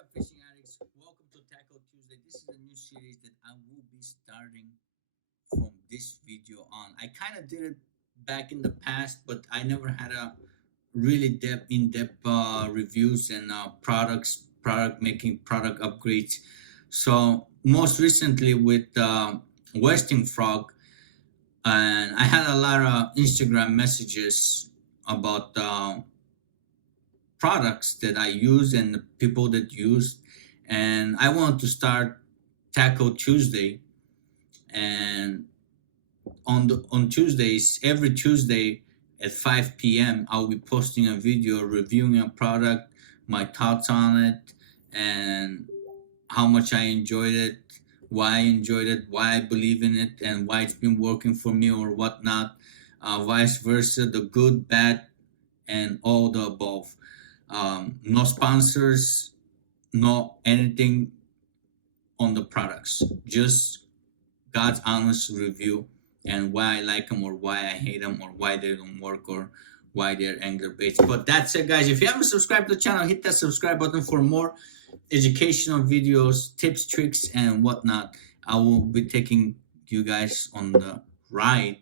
up, fishing addicts? Welcome to Tackle Tuesday. This is a new series that I will be starting from this video on. I kind of did it back in the past, but I never had a really in-depth reviews and product making, product upgrades. So most recently with Westing Frog, and I had a lot of Instagram messages about products that I use and the people that use. And I want to start Tackle Tuesday. And on Tuesdays, every Tuesday at 5 p.m., I'll be posting a video reviewing a product, my thoughts on it, and how much I enjoyed it, why I enjoyed it, why I believe in it, and why it's been working for me or whatnot. Vice versa, the good, bad, and all the above. No sponsors, no anything on the products, just God's honest review and why I like them or why I hate them or why they don't work or why they're angler baits. But that's it, guys. If you haven't subscribed to the channel, hit that subscribe button for more educational videos, tips, tricks, and whatnot. I will be taking you guys on the ride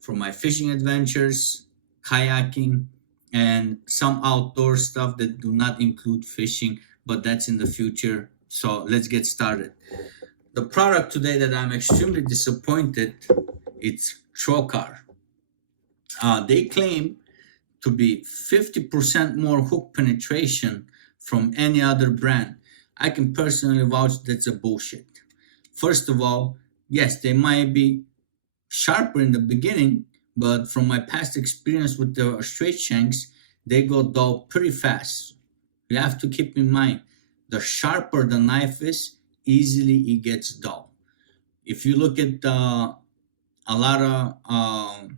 for my fishing adventures, kayaking, and some outdoor stuff that do not include fishing, but that's in the future. So let's get started. The product today that I'm extremely disappointed, it's Tro-Kar. They claim to be 50% more hook penetration from any other brand. I can personally vouch that's a bullshit. First of all, yes, they might be sharper in the beginning, but from my past experience with the straight shanks, they go dull pretty fast. You have to keep in mind, the sharper the knife is, easily it gets dull. If you look at a lot of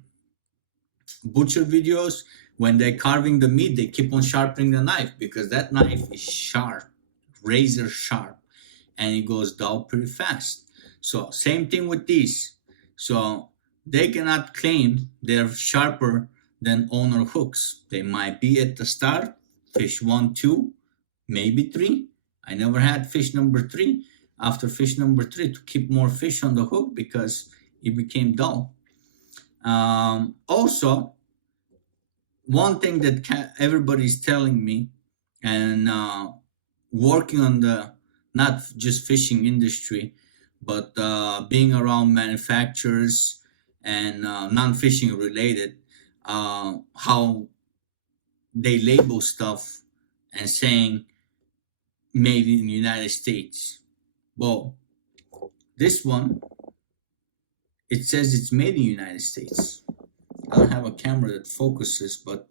butcher videos, when they're carving the meat, they keep on sharpening the knife because that knife is sharp, razor sharp, and it goes dull pretty fast. So same thing with these. So they cannot claim they're sharper than owner hooks. They might be at the start, fish 1, 2, maybe 3. I never had fish number 3 after fish number 3 to keep more fish on the hook because it became dull. Also, one thing that everybody's telling me and working on the not just fishing industry, but being around manufacturers and non-fishing related, how they label stuff and saying made in the United States. Well, this one, it says it's made in the United States. I don't have a camera that focuses, but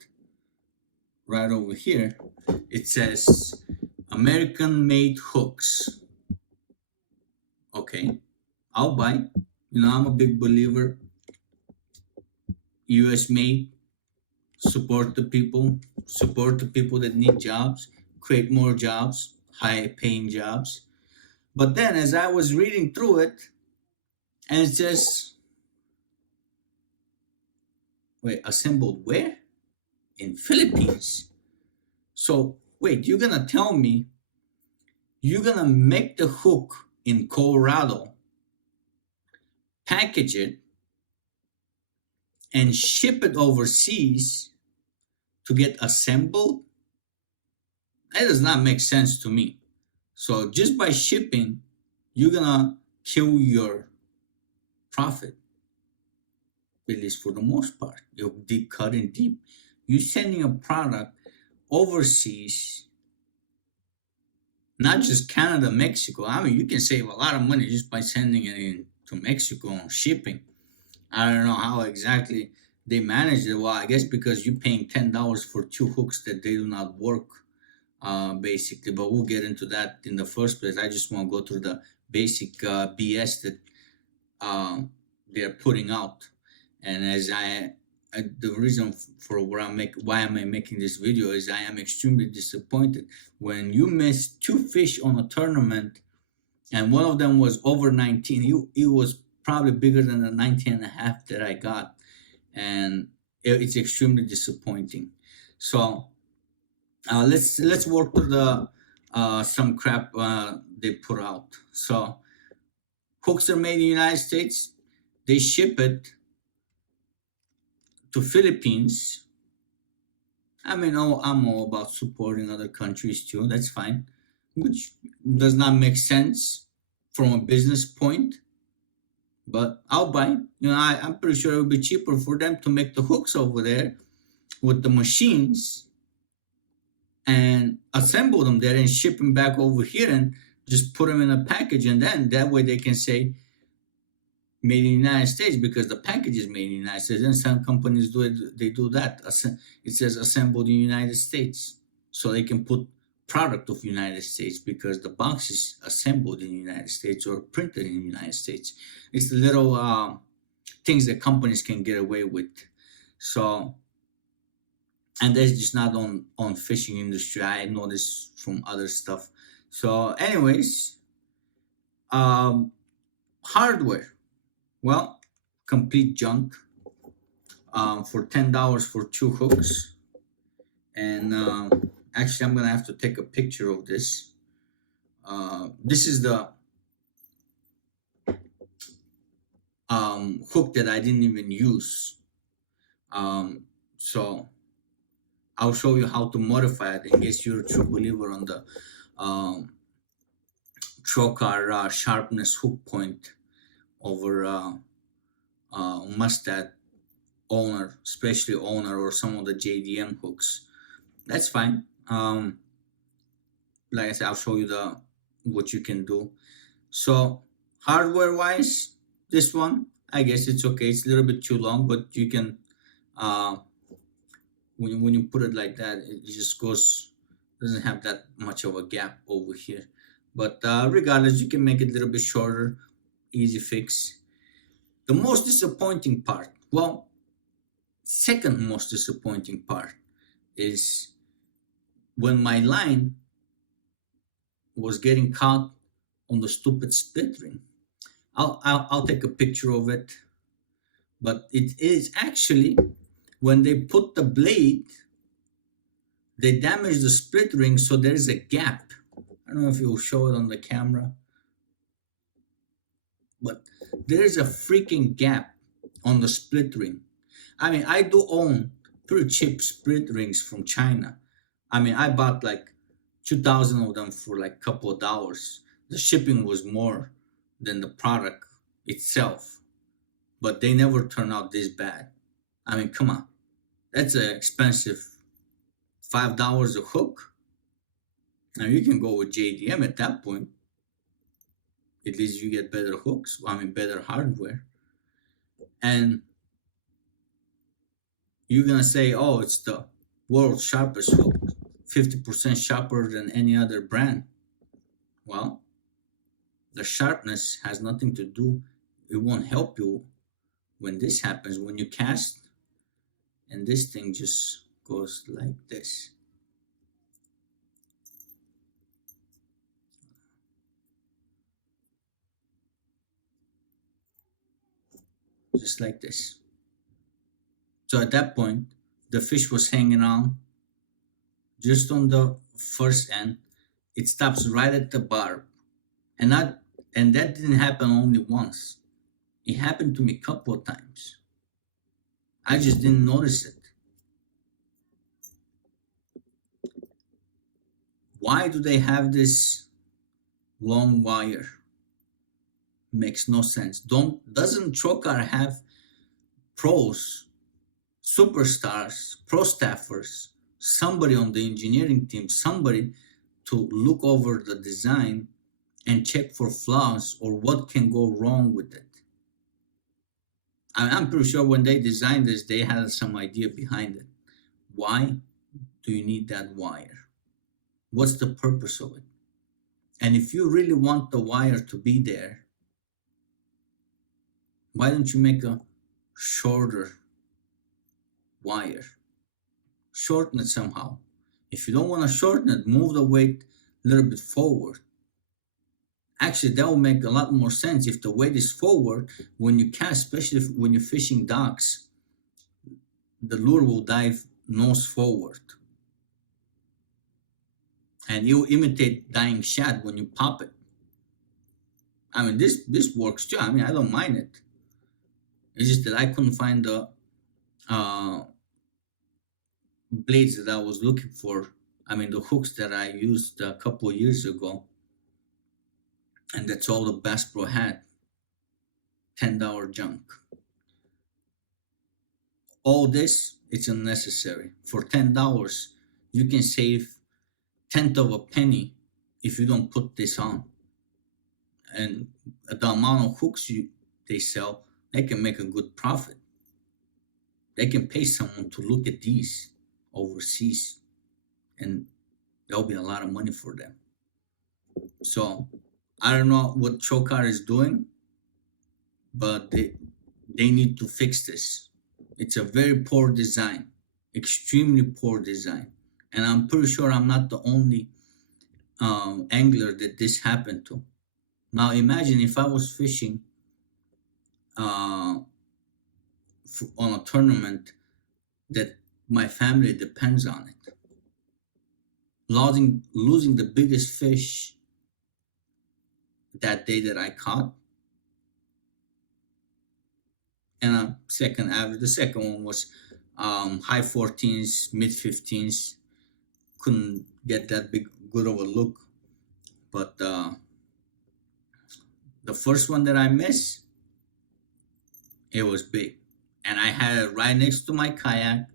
right over here, it says American made hooks. Okay, I'll buy. You know, I'm a big believer. US made, support the people that need jobs, create more jobs, high paying jobs. But then as I was reading through it, and it says, wait, assembled where? In Philippines. So wait, you're gonna tell me you're gonna make the hook in Colorado, package it, and ship it overseas to get assembled? That does not make sense to me. So just by shipping, you're gonna kill your profit, at least for the most part. You're deep cutting deep. You're sending a product overseas, not just Canada, Mexico. I mean, you can save a lot of money just by sending it in to Mexico on shipping. I don't know how exactly they manage it. Well, I guess because you're paying $10 for 2 hooks that they do not work, basically. But we'll get into that in the first place. I just want to go through the basic BS that they're putting out. And as the reason for why am I making this video is I am extremely disappointed. When you miss 2 fish on a tournament, and one of them was over 19, it was probably bigger than the 19 and a half that I got, and it's extremely disappointing. So let's work through the some crap they put out. So hooks are made in the United States. They ship it to Philippines. I mean, oh, I'm all about supporting other countries too. That's fine, which does not make sense from a business point. But I'll buy. I'm pretty sure it would be cheaper for them to make the hooks over there with the machines and assemble them there and ship them back over here and just put them in a package, and then that way they can say made in the United States because the package is made in the United States. And some companies do it; they do that. It says assembled in the United States, so they can put product of United States because the box is assembled in the United States or printed in the United States. It's the little things that companies can get away with. So, and that's just not on fishing industry. I know this from other stuff. So, anyways, um, hardware. Well, complete junk for $10 for two hooks. And actually, I'm gonna have to take a picture of this. This is the hook that I didn't even use. So I'll show you how to modify it in case you're a true believer on the Tro-Kar sharpness hook point over Mustad owner, especially owner or some of the JDM hooks. That's fine. Like I said, I'll show you the what you can do. So hardware wise, this one I guess it's okay. It's a little bit too long, but you can when you put it like that, it just goes doesn't have that much of a gap over here. But regardless, you can make it a little bit shorter. Easy fix. The most disappointing part, well, second most disappointing part is when my line was getting caught on the stupid split ring. I'll take a picture of it, but it is actually when they put the blade, they damage the split ring, so there's a gap. I don't know if you'll show it on the camera, but there's a freaking gap on the split ring. I mean, I do own pretty cheap split rings from China. I mean, I bought like 2,000 of them for like a couple of dollars. The shipping was more than the product itself, but they never turn out this bad. I mean, come on, that's an expensive $5 a hook. Now you can go with JDM at that point. At least you get better hooks. I mean, better hardware. And you're gonna say, "Oh, it's the world's sharpest hook, 50% sharper than any other brand." Well, the sharpness has nothing to do. It won't help you when this happens. When you cast, and this thing just goes like this. Just like this. So at that point, the fish was hanging on just on the first end. It stops right at the barb, and that didn't happen only once. It happened to me a couple of times. I just didn't notice it. Why do they have this long wire? Makes no sense. Doesn't Tro-Kar have pros, superstars, pro staffers, somebody on the engineering team, somebody to look over the design and check for flaws or what can go wrong with it? I'm pretty sure when they designed this, they had some idea behind it. Why do you need that wire? What's the purpose of it? And if you really want the wire to be there, why don't you make a shorter wire? Shorten it somehow. If you don't want to shorten it, move the weight a little bit forward. Actually, that will make a lot more sense if the weight is forward. When you cast, especially when you're fishing docks, the lure will dive nose forward. and you imitate dying shad when you pop it. I mean, this works too. I mean, I don't mind it. It's just that I couldn't find the uh, blades that I was looking for. I mean, the hooks that I used a couple of years ago, and that's all the Bass Pro had. $10 junk. All this, it's unnecessary. For $10, you can save tenth of a penny if you don't put this on. And the amount of hooks they sell, they can make a good profit. They can pay someone to look at these overseas, and there'll be a lot of money for them. So I don't know what Tro-Kar is doing, but they need to fix this. It's a very poor design, extremely poor design, and I'm pretty sure I'm not the only angler that this happened to. Now imagine if I was fishing uh, on a tournament that my family depends on it. Losing the biggest fish that day that I caught, and a second average. The second one was high 14s, mid 15s. Couldn't get that big good of a look, but the first one that I missed, it was big, and I had it right next to my kayak,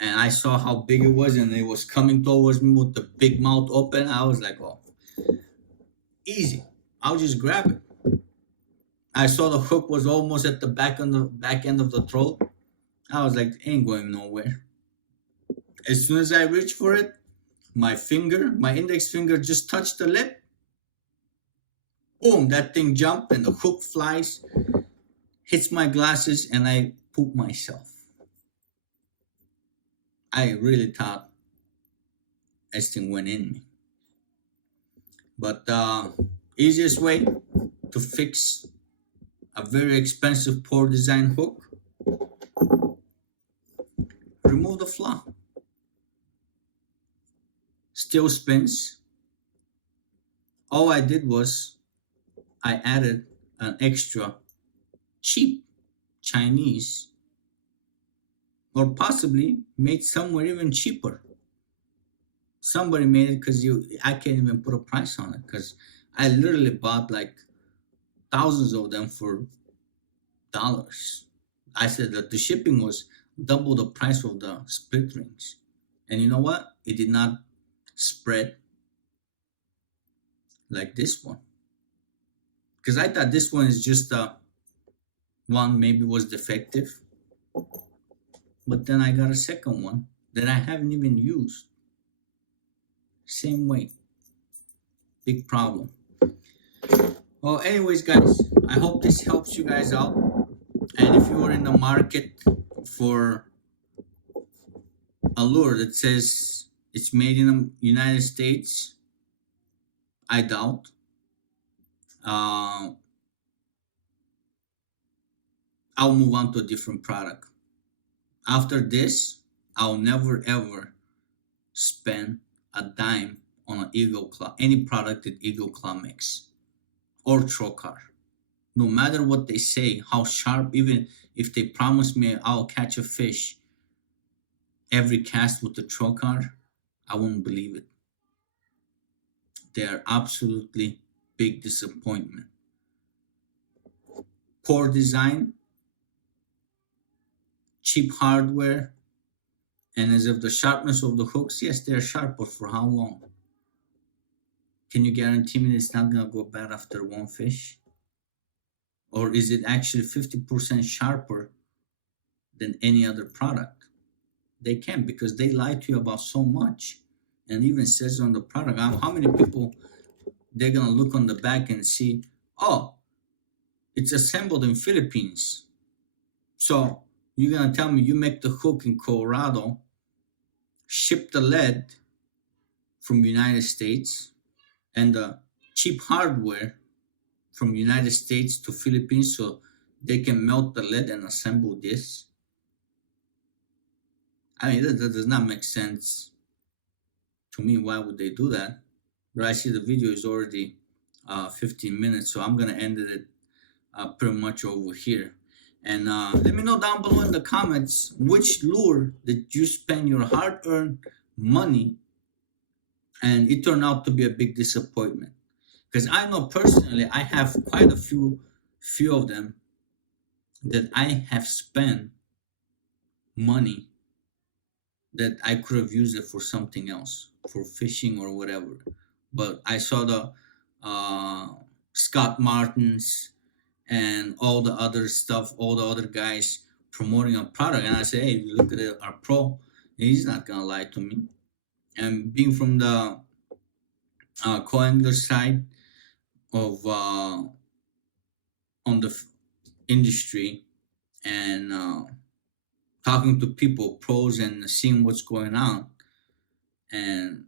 and I saw how big it was, and it was coming towards me with the big mouth open. I was like, "Oh, easy! I'll just grab it." I saw the hook was almost at the back end of the throat. I was like, "Ain't going nowhere." As soon as I reached for it, my index finger just touched the lip. Boom! That thing jumped, and the hook flies, hits my glasses, and I poop myself. I really thought this thing went in me. But easiest way to fix a very expensive poor design hook, remove the flaw. Still spins. All I did was I added an extra cheap Chinese, or possibly made somewhere even cheaper. Somebody made it because I can't even put a price on it, because I literally bought like thousands of them for dollars. I said that the shipping was double the price of the split rings. And you know what? It did not spread like this one. Because I thought this one is just one maybe was defective. But then I got a second one that I haven't even used. Same way. Big problem. Well, anyways, guys, I hope this helps you guys out. And if you are in the market for a lure that says it's made in the United States, I doubt. I'll move on to a different product. After this, I'll never ever spend a dime on an Eagle Claw, any product that Eagle Claw makes, or Tro-Kar. No matter what they say, how sharp, even if they promise me I'll catch a fish every cast with the Tro-Kar, I won't believe it. They are absolutely big disappointment. Poor design, cheap hardware, and as of the sharpness of the hooks, yes, they're sharp, but for how long? Can you guarantee me it's not gonna go bad after one fish? Or is it actually 50% sharper than any other product? They can't, because they lie to you about so much, and even says on the product. How many people they're gonna look on the back and see, oh, it's assembled in Philippines. So you're gonna tell me you make the hook in Colorado, ship the lead from United States, and the cheap hardware from United States to Philippines, so they can melt the lead and assemble this? I mean, that does not make sense. To me, why would they do that? But I see the video is already 15 minutes, so I'm gonna end it pretty much over here. And let me know down below in the comments which lure did you spend your hard-earned money and it turned out to be a big disappointment. Because I know personally, I have quite a few of them that I have spent money that I could have used it for something else, for fishing or whatever. But I saw the uh, Scott Martins and all the other stuff, all the other guys promoting a product, and I say, hey, look at it, our pro, he's not gonna lie to me. And being from the co-angler side of on the industry and talking to people, pros, and seeing what's going on, and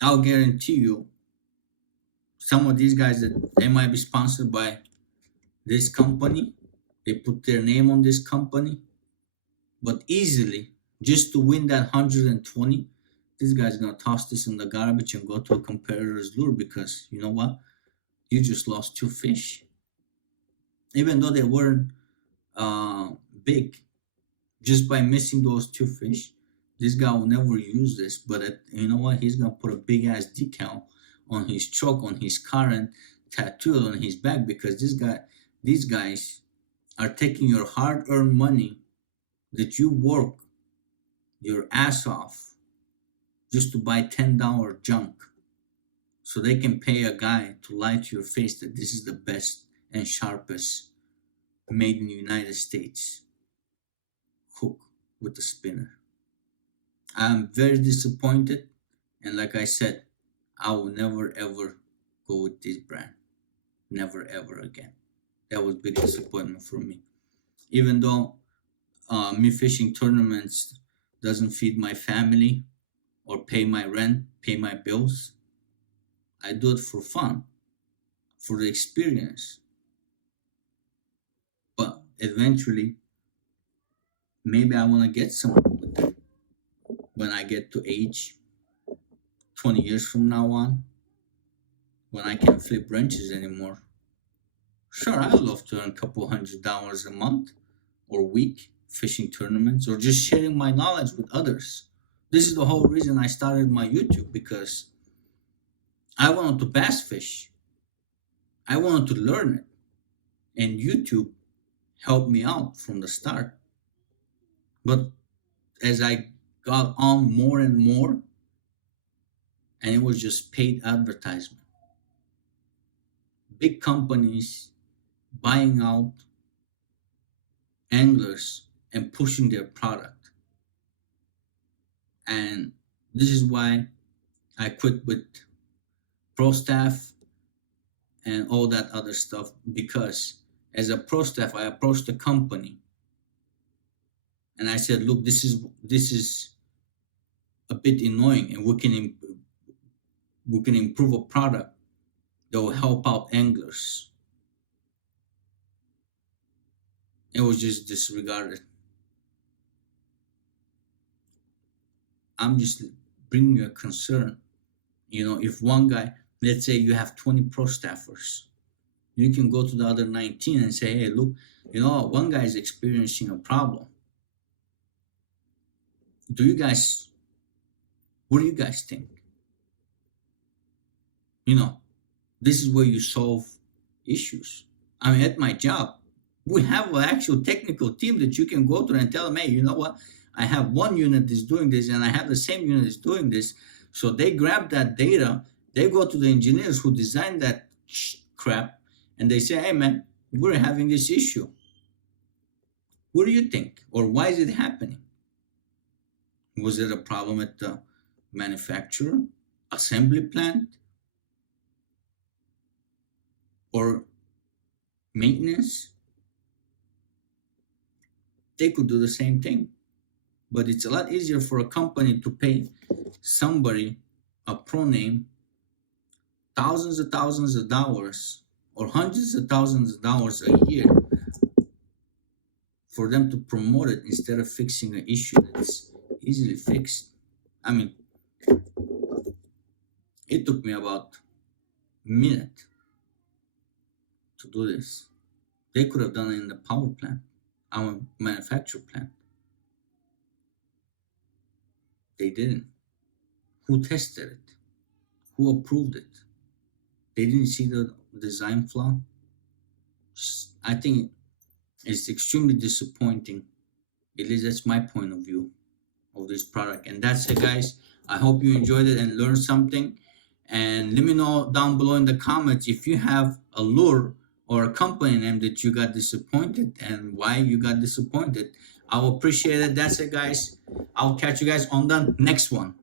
I'll guarantee you, some of these guys that they might be sponsored by this company, they put their name on this company, but easily, just to win that 120, this guy's gonna toss this in the garbage and go to a competitor's lure because you know what? You just lost two fish. Even though they weren't big, just by missing those two fish, this guy will never use this. But you know what? He's gonna put a big ass decal on his truck, on his car, and tattoo it on his back because these guys are taking your hard-earned money that you work your ass off just to buy $10 junk, so they can pay a guy to lie to your face that this is the best and sharpest made in the United States hook with the spinner. I'm very disappointed, and like I said, I will never ever go with this brand. Never ever again. That was a big disappointment for me. Even though me fishing tournaments doesn't feed my family or pay my rent, pay my bills, I do it for fun, for the experience. But eventually, maybe I want to get somewhere with them when I get to age 20 years from now on, when I can't flip wrenches anymore. Sure, I would love to earn a couple $100 a month or week fishing tournaments or just sharing my knowledge with others. This is the whole reason I started my YouTube, because I wanted to bass fish. I wanted to learn it. And YouTube helped me out from the start. But as I got on more and more, and it was just paid advertisement. Big companies buying out anglers and pushing their product. And this is why I quit with pro staff and all that other stuff, because as a pro staff, I approached the company and I said, look, this is a bit annoying, and we can improve a product that will help out anglers. It was just disregarded. I'm just bringing you a concern. You know, if one guy, let's say you have 20 pro staffers, you can go to the other 19 and say, hey, look, you know, one guy is experiencing a problem. What do you guys think? You know, this is where you solve issues. I mean, at my job, we have an actual technical team that you can go to and tell them, hey, you know what? I have one unit that's doing this, and I have the same unit that's doing this. So they grab that data, they go to the engineers who designed that crap, and they say, hey, man, we're having this issue. What do you think? Or why is it happening? Was it a problem at the manufacturer, assembly plant, or maintenance? They could do the same thing. But it's a lot easier for a company to pay somebody, a pro name, thousands of dollars or hundreds of thousands of dollars a year for them to promote it instead of fixing an issue that's easily fixed. I mean, It took me about a minute to do this. They could have done it in the power plant, our manufacture plant. They didn't. Who tested it? Who approved it? They didn't see the design flaw. I think it's extremely disappointing. At least that's my point of view of this product. And that's it, guys. I hope you enjoyed it and learned something. And let me know down below in the comments if you have a lure or a company name that you got disappointed and why you got disappointed. I'll appreciate it. That's it, guys. I'll catch you guys on the next one.